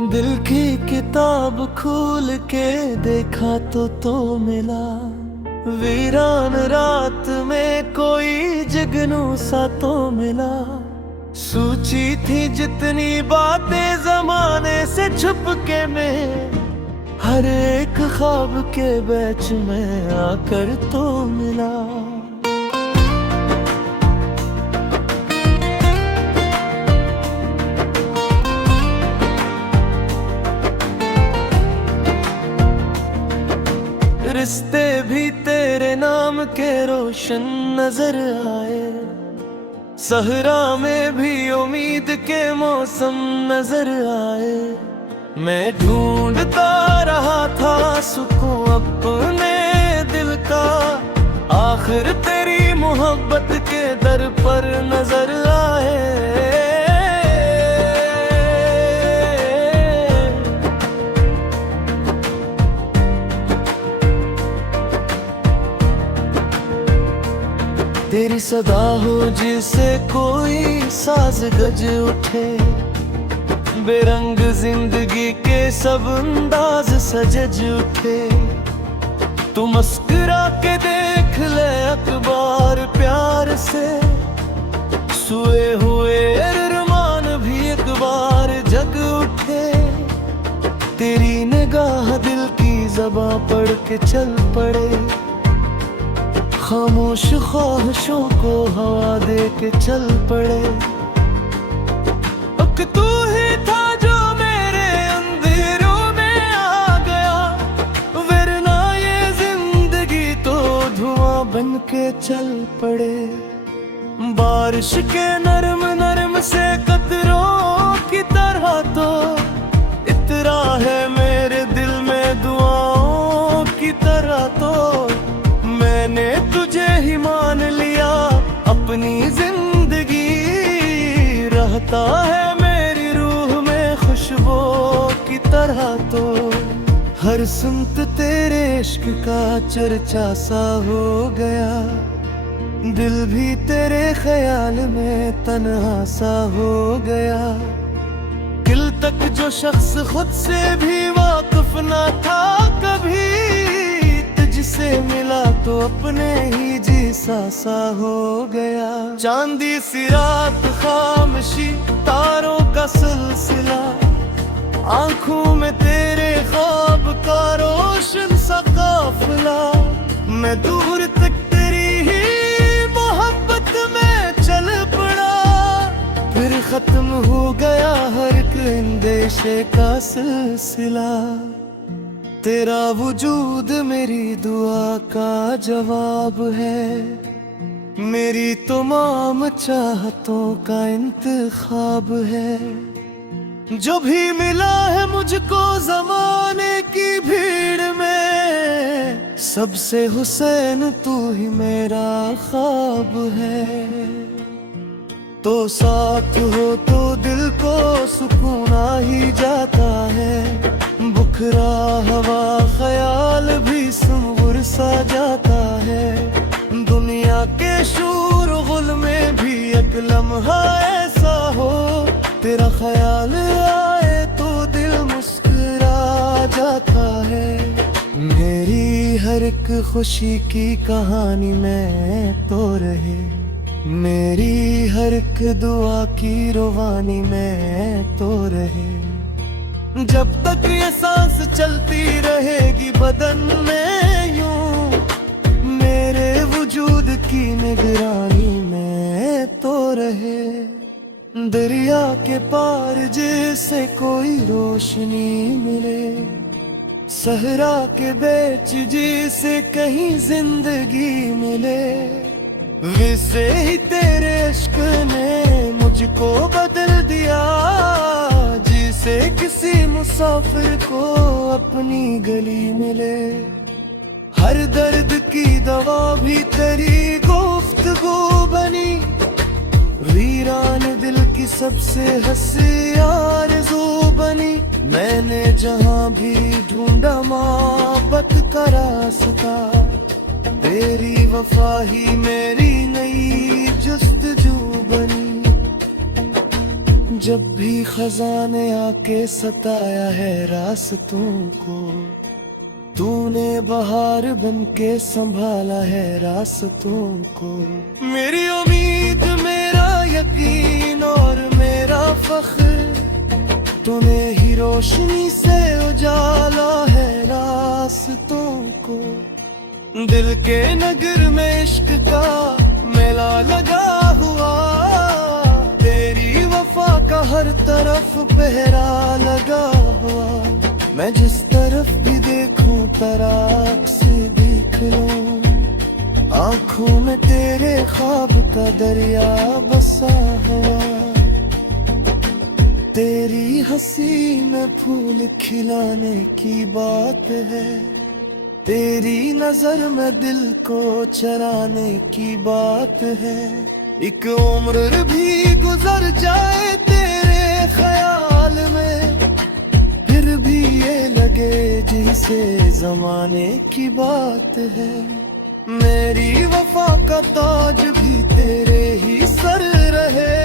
दिल की किताब खोल के देखा तो मिला वीरान रात में कोई जगनू सा तो मिला। सोची थी जितनी बातें जमाने से छुप के मैं, हर एक ख्वाब के बैच में आकर तो मिला। रिश्ते भी तेरे नाम के रोशन नजर आए, सहरा में भी उम्मीद के मौसम नजर आए। मैं ढूंढता रहा था सुकून अपने दिल का, आखिर तेरी मोहब्बत के दर पर नजर आए। तेरी सदा हो जिसे कोई साज गज उठे, बेरंग जिंदगी के सब अंदाज सजज उठे। तू मुस्कुरा के देख ले अखबार प्यार से, सोए हुए अरमान भी एक बार जग उठे। तेरी निगाह दिल की ज़बां पढ़ के चल पड़े, खामोश ख्वाहिशों को हवा दे के चल पड़े। अब तू ही था जो मेरे अंधेरों में आ गया, वरना ये जिंदगी तो धुआं बन के चल पड़े। बारिश के नरम नरम से कतरों की तरह तो इतरा है मेरे दिल में दुआओं की तरह। तो मैंने तुझे ही मान लिया अपनी जिंदगी, रहता है मेरी रूह में खुशबू की तरह। तो हर सुनत तेरे इश्क का चर्चा सा हो गया, दिल भी तेरे ख्याल में तन्हा सा हो गया। दिल तक जो शख्स खुद से भी वाकिफ ना था कभी, तुझसे मिला तो अपने ही जैसा सा हो गया। चांदी सी रात खामोशी तारों का सिलसिला, आंखों में तेरे ख्वाब का रोशन सा काफिला। मैं दूर तक तेरी ही मोहब्बत में चल पड़ा, फिर खत्म हो गया हर एक अंदेशे का सिलसिला। तेरा वजूद मेरी दुआ का जवाब है, मेरी तमाम चाहतों का इंतखाब है। जो भी मिला है मुझको ज़माने की भीड़ में, सबसे हुसैन तू ही मेरा ख्वाब है। तो साथ हो तो दिल को सुकून आ ही जाता है, बुखरा हवा ख्याल भी सुर सा जाता है। दुनिया के शोर गुल में भी एक लम्हा ऐसा हो, तेरा ख्याल आए तो दिल मुस्कुरा जाता है। मेरी हर एक खुशी की कहानी में तो रहे, मेरी हर एक दुआ की रुबानी में तो रहे। जब तक ये सांस चलती रहेगी बदन में यूं, मेरे वजूद की निगरानी में तो रहे। दरिया के पार जैसे कोई रोशनी मिले, सहरा के बीच जैसे कहीं जिंदगी मिले। वैसे ही तेरे इश्क ने मुझको बदल दिया, जिसे किसी मुसाफिर को अपनी गली मिले। हर दर्द की दवा भी तेरी गुफ्तगू बनी, वीरान दिल की सबसे हंसी आरज़ू बनी। मैंने जहां भी ढूंढा मोहब्बत का रास्ता, तेरी वफा ही मेरी नई जुस्तजू बनी। जब भी खजाने आके सताया है रास्तों को, तूने बहार बन के संभाला है रास्तों को। मेरी उम्मीद, मेरा यकीन और मेरा फख्र, तूने ही रोशनी से उजाला है रास्तों को। दिल के नगर में इश्क का मेला लगा हुआ, तेरी वफा का हर तरफ पहरा लगा हुआ। मैं जिस तरफ भी देखूं तराक से देख लूं, आंखों में तेरे ख्वाब का दरिया बसा हुआ। तेरी हंसी में फूल खिलाने की बात है, तेरी नजर में दिल को चराने की बात है। एक उम्र भी गुजर जाए तेरे ख्याल में, फिर भी ये लगे जैसे जमाने की बात है। मेरी वफा का ताज भी तेरे ही सर रहे,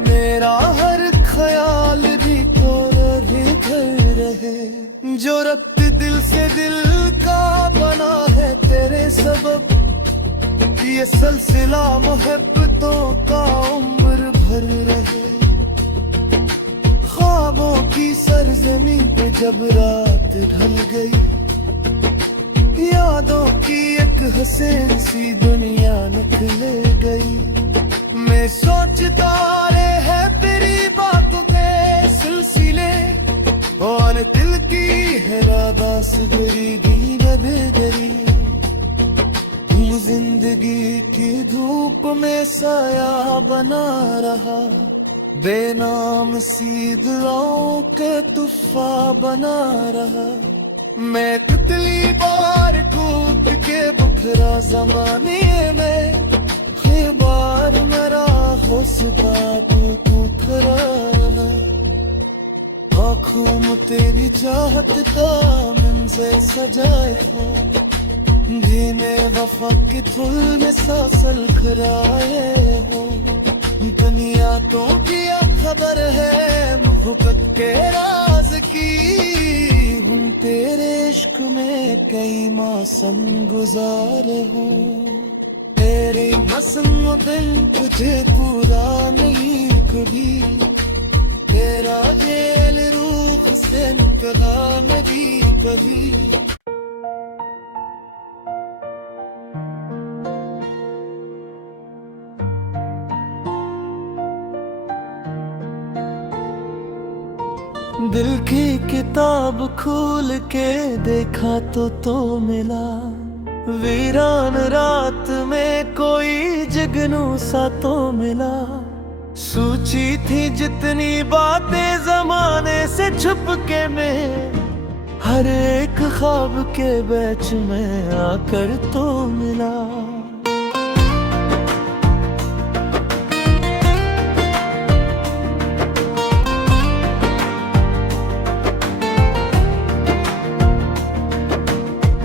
मेरा हर ख्याल भी तो घर रहे। जो रब्त दिल से दिल का बना है तेरे सबब, ये सिलसिला मोहब्बतों का उम्र भर रहे। ख्वाबों की सरजमीन पे जब रात ढल गई, यादों की एक हसीन सी दुनिया निकल गई। मैं सोचता रहे तेरी बातों के सिलसिले, और दिल की है रादास गरीबी नबेदरी। जिंदगी की धूप में साया बना रहा, बेनाम सी दुआओं के तुफा बना रहा। मैं कितनी बार कूद के बुखरा जमाने में, हर बार मेरा हौसला तू खरा। आँखों में तेरी चाहत का मंजर सजाए हो, धीमे वफा के फूल में सासल खराए हो। दुनिया तो क्या खबर है मोहब्बत के राज की, हूँ तेरे इश्क में कई मौसम गुजारे हूँ। तेरे मौसम दिल तुझे पूरा नहीं कभी, तेरा जेल रूह से निकला नहीं कभी। दिल की किताब खोल के देखा तो मिला, वीरान रात में कोई जगनू सा तो मिला। सोची थी जितनी बातें जमाने से छुप के मैं, हर एक ख्वाब के बैच में आकर तो मिला।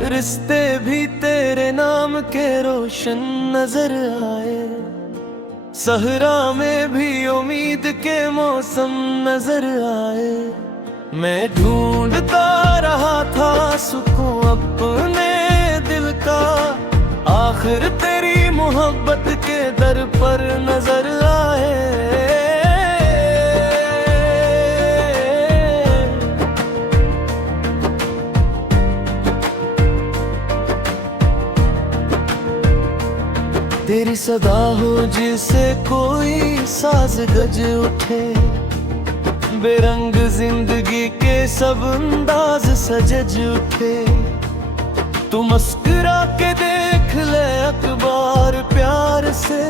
रिश्ते भी तेरे नाम के रोशन नजर आए, सहरा में भी उम्मीद के मौसम नजर आए। मैं ढूंढता रहा था सुकून अपने दिल का, आखिर तेरी मोहब्बत के दर पर नजर आए। तेरी सदा हो जिसे कोई साज गज उठे, बेरंग जिंदगी के सब अंदाज सजज उठे। तू मुस्कुरा के देख ले अखबार प्यार से,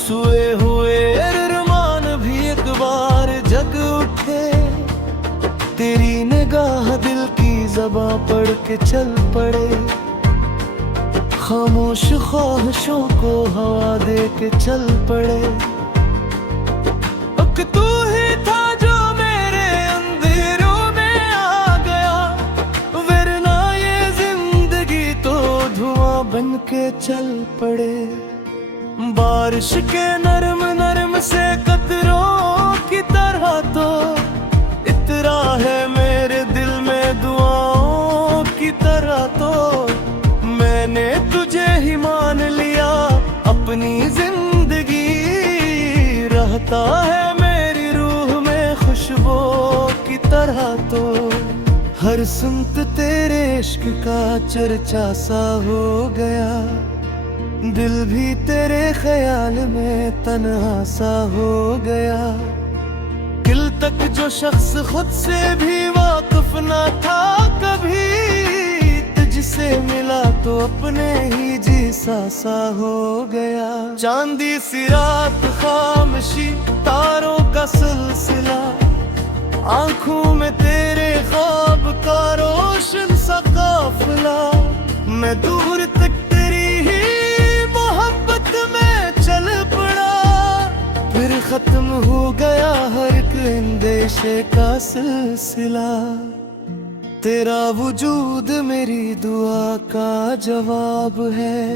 सोए हुए अरमान भी एक बार जग उठे। तेरी निगाह दिल की ज़बां पढ़ के चल पड़े, खामोश ख्वाहिशों को हवा दे के चल पड़े। अब तू ही था जो मेरे अंधेरों में आ गया, वरना ये जिंदगी तो धुआं बन के चल पड़े। बारिश के नरम नरम से कतरों की तरह तो इतरा है मेरे दिल में दुआओं की तरह तो मैंने तुझे ही मान लिया अपनी जिंदगी रहता है मेरी रूह में खुशबू की तरह तो हर सुनत तेरे इश्क का चर्चा सा हो गया दिल भी तेरे ख्याल में तन्हा सा हो गया दिल तक जो शख्स खुद से भी वाकिफ न था कभी तुझसे मिला तो अपने ही जैसा सा हो गया चांदी सी रात खामोशी तारों का सिलसिला आंखों में तेरे ख्वाब का रोशन सा काफिला मैं दूर तक तेरी ही मोहब्बत में चल पड़ा फिर खत्म हो गया हर एक अंदेशे का सिलसिला तेरा वजूद मेरी दुआ का जवाब है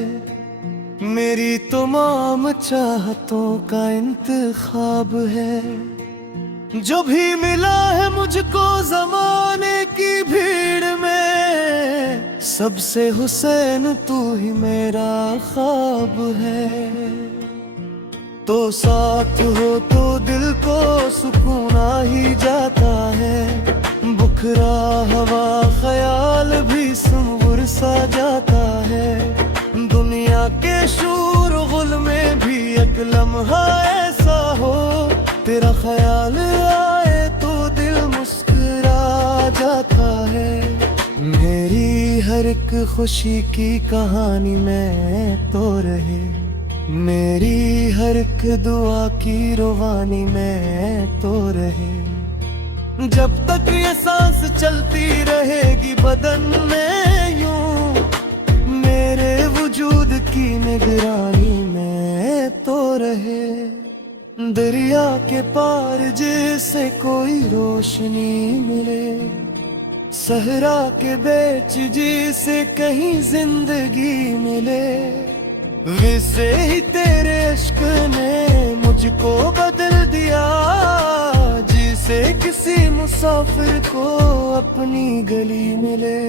मेरी तमाम चाहतों का इंतखाब है जो भी मिला है मुझको जमाने की भीड़ में सबसे हुसैन तू ही मेरा ख्वाब है तो साथ हो तो दिल को सुकून आ ही जाता है बुखरा हवा ख्याल भी सुंबुर सा जाता है दुनिया के शोर गुल में भी एक लम्हा ऐसा हो तेरा ख्याल आए तो दिल मुस्कुरा जाता है मेरी हर एक खुशी की कहानी में तो रहे मेरी हर एक दुआ की रुबानी में तो रहे जब तक ये सांस चलती रहेगी बदन में यूं मेरे वजूद की निगरानी में तो रहे दरिया के पार जैसे कोई रोशनी मिले सहरा के बीच जैसे कहीं जिंदगी मिले वैसे ही तेरे इश्क ने मुझको बदल दिया जिसे किसी मुसाफिर को अपनी गली मिले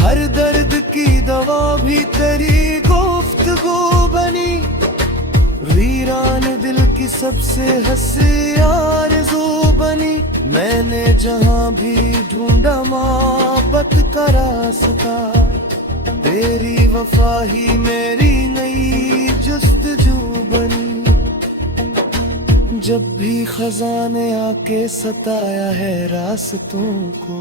हर दर्द की दवा भी तेरी गुफ्तगू बनी वीरान दिल की सबसे हंसी आरज़ू बनी मैंने जहां भी ढूंढा मोहब्बत का रास्ता तेरी वफा ही मेरी नई जुस्तजू बनी जब भी खजाने आके सताया है रास्तों को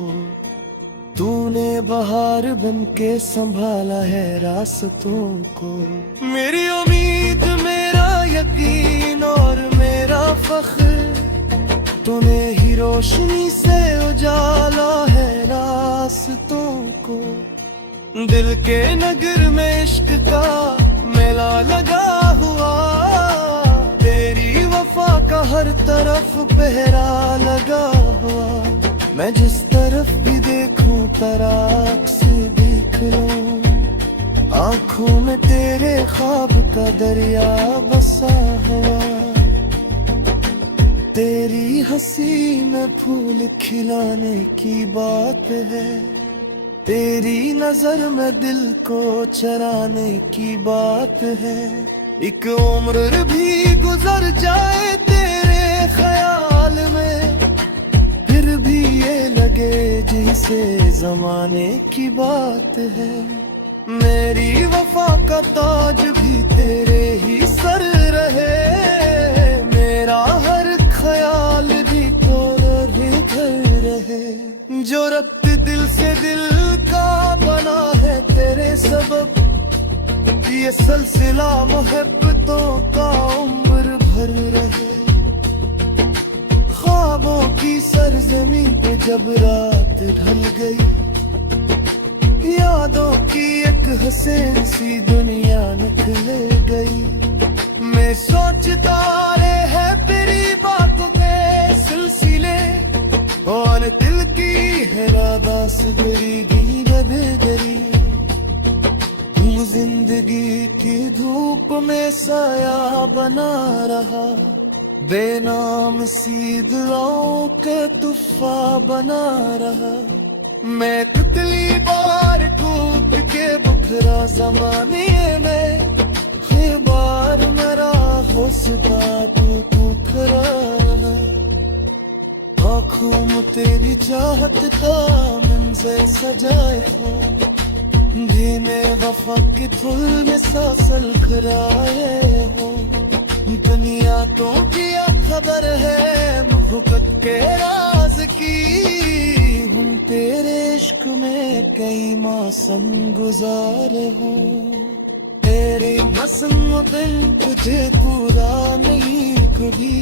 तूने बहार बन के संभाला है रास्तों को मेरी उम्मीद मेरा यकीन और मेरा फख्र तूने ही रोशनी से उजाला है रास्तों को दिल के नगर में इश्क का मेला लगा हुआ तेरी वफा का हर तरफ पहरा लगा हुआ मैं जिस तरफ भी देखूं तराक से देख लूं आंखों में तेरे ख्वाब का दरिया बसा हुआ तेरी हंसी में फूल खिलाने की बात है तेरी नजर में दिल को चराने की बात है एक उम्र भी गुजर जाए तेरे ख्याल में फिर भी ये लगे जैसे जमाने की बात है मेरी वफा का ताज भी तेरे ही सर रहे मेरा हर ख्याल भी तेरे घर रहे जो रब्त दिल से दिल का बना है तेरे सबब ये सिलसिला मोहब्बतों का उम्र भर रहे ख्वाबों की सरजमी पे जब रात ढल गई यादों की एक हसीन सी दुनिया निकल गई मैं सोचता रहे तेरी बातों के सिलसिले और दिल की है दास गरी गरी जिंदगी की धूप में साया बना रहा, बेनाम सी दुआओं के तुफा बना रहा। मैं कितनी बार टूट के बुखरा जमाने में, हर बार मेरा हौसला तू पुखरा रहा। आँखों में तेरी चाहत का मंजर सजाए हो, धीमे वफा के फूल में सासल खराए हो। दुनिया तो किया खबर है मोहब्बत के राज की, हम तेरे इश्क में कई मौसम गुजारे हो। तेरे मौसम दिल तुझे पूरा नहीं कभी,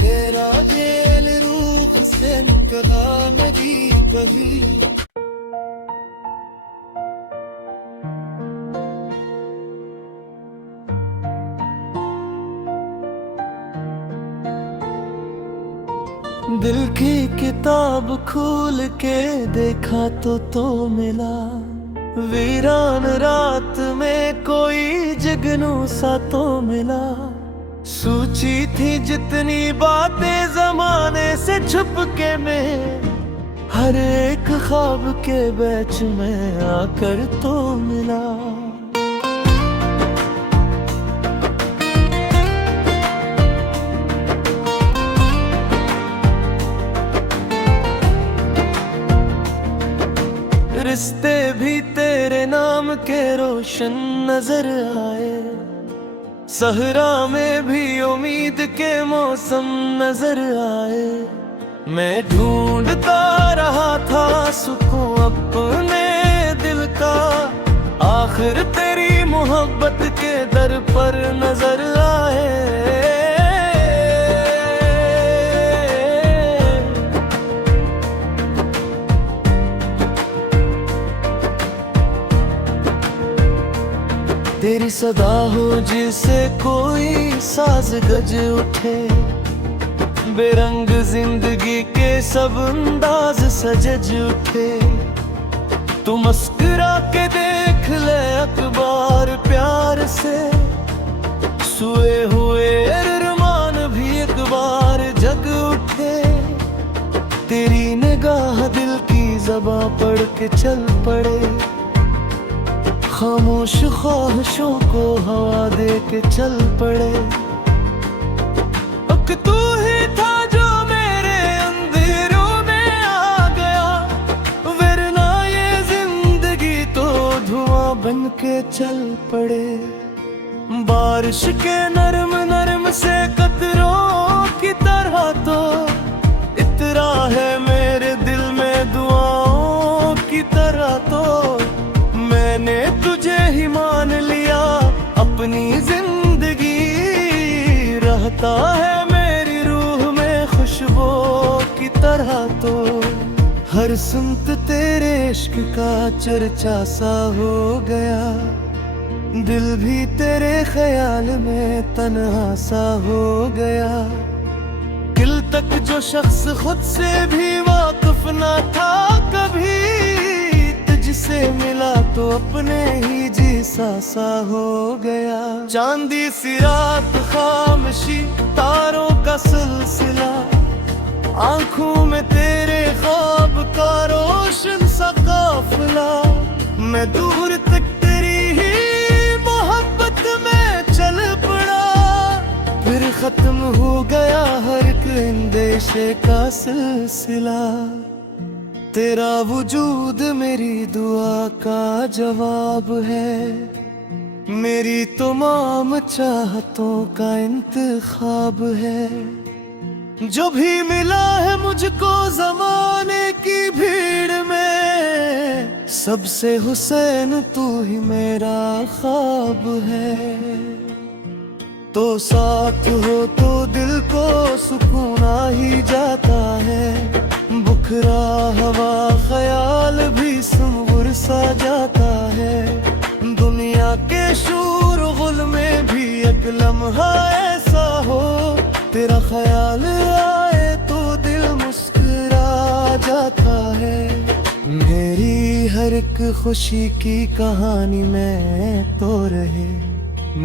तेरा जेल रूह से निकला नहीं कभी। दिल की किताब खोल के देखा तो मिला, वीरान रात में कोई जगनू सा तो मिला। सोची थी जितनी बातें जमाने से छुप के मैं, हर एक ख्वाब के बीच में आकर तो मिला। रिश्ते भी तेरे नाम के रोशन नजर आए, सहरा में भी उम्मीद के मौसम नजर आए। मैं ढूंढता रहा था सुकून अपने दिल का, आखिर तेरी मोहब्बत के दर पर नजर आए। तेरी सदा हो जिसे कोई साज गज उठे, बेरंग जिंदगी के सब अंदाज सजज उठे। तू मुस्कुरा के देख ले अखबार प्यार से, सोए हुए अरमान भी एक बार जग उठे। तेरी निगाह दिल की ज़बां पढ़ के चल पड़े, खामोश ख्वाहिशों को हवा दे के चल पड़े। अब तू ही था जो मेरे अंधेरों में आ गया, वरना ये जिंदगी तो धुआं बन के चल पड़े। बारिश के नरम नरम से कतरों की तरह तो इतरा है मेरे दिल में दुआओं की तरह। तो मैंने तुझे ही मान लिया अपनी जिंदगी, रहता है मेरी रूह में खुशबू की तरह। तो हर सुनत तेरे इश्क का चर्चा सा हो गया, दिल भी तेरे ख्याल में तन्हा सा हो गया। दिल तक जो शख्स खुद से भी वाकिफ ना था कभी, तुझसे मिला तो अपने ही जैसा सा हो गया। चांदी सी रात खामोशी तारों का सिलसिला, आंखों में तेरे ख्वाब का रोशन सा काफिला। मैं दूर तक तेरी ही मोहब्बत में चल पड़ा, फिर खत्म हो गया हर एक अंदेशे का सिलसिला। तेरा वजूद मेरी दुआ का जवाब है, मेरी तमाम चाहतों का इंतखाब है। जो भी मिला है मुझको ज़माने की भीड़ में, सबसे हुसैन तू ही मेरा ख्वाब है। तो साथ हो तो दिल को सुकून आ ही जाता है, बुखरा हवा ख्याल भी सुर सा जाता है। दुनिया के शोर गुल में भी एक लम्हा ऐसा हो, तेरा ख्याल आए तो दिल मुस्कुरा जाता है। मेरी हर एक खुशी की कहानी में तो रहे,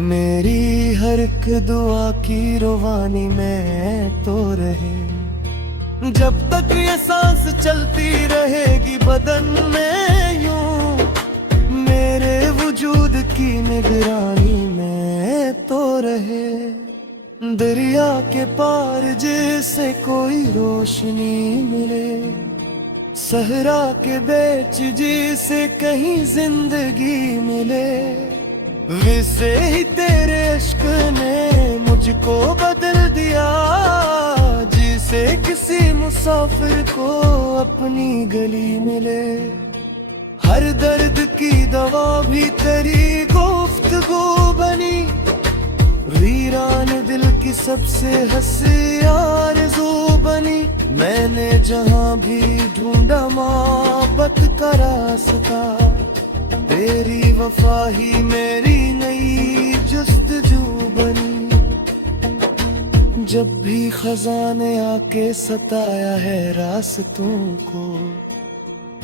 मेरी हर एक दुआ की रुबानी में तो रहे। जब तक ये सांस चलती रहेगी बदन में यूं, मेरे वजूद की निगरानी में तो रहे। दरिया के पार जिसे कोई रोशनी मिले, सहरा के बेच जिसे कहीं जिंदगी मिले, वैसे ही तेरे इश्क ने मुझको बदल दिया, जिसे किसी मुसाफिर को अपनी गली मिले। हर दर्द की दवा भी तेरी गुफ्तगू बनी, वीरान दिल की सबसे हंसी आरज़ू बनी। मैंने जहां भी ढूंढा मोहब्बत का रास्ता, तेरी वफा ही मेरी नई जुस्तजू बनी। जब भी खज़ा ने आके सताया है रास्तों को,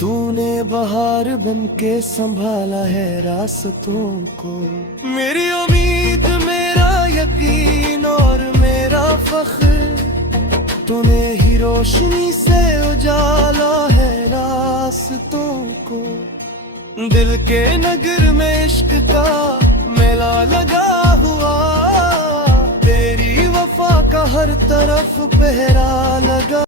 तूने बहार बन के संभाला है रास्तों को। मेरी उम्मीद, मेरा यकीन और मेरा फख्र, तूने ही रोशनी से उजाला है रास्तों को। दिल के नगर में इश्क का मेला लगा हुआ, तेरी वफा का हर तरफ पहरा लगा।